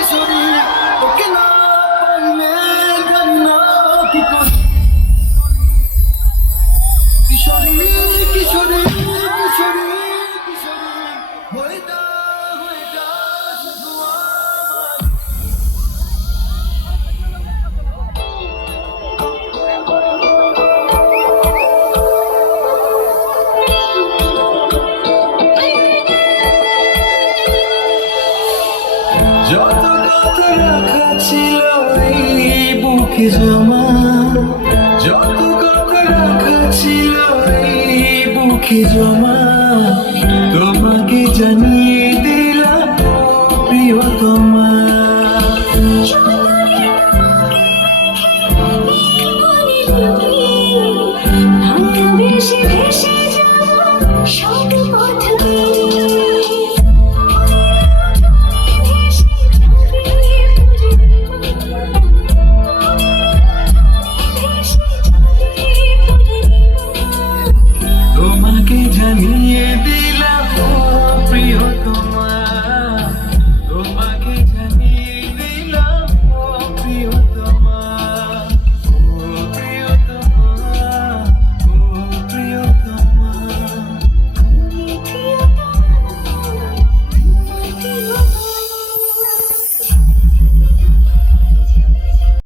কিশোরী ওকে না পাইলে জানি না কি করি। কিশোরী কিশোরী কিশোরী কিশোরী হয়ে যা শুধু আমার। যত কথা রাখা ছিল এই বুকে জমা, যত কথা রাখা ছিল এই বুকে জমা, তোমাকে জানিয়ে দিলাম প্রিয়তমা।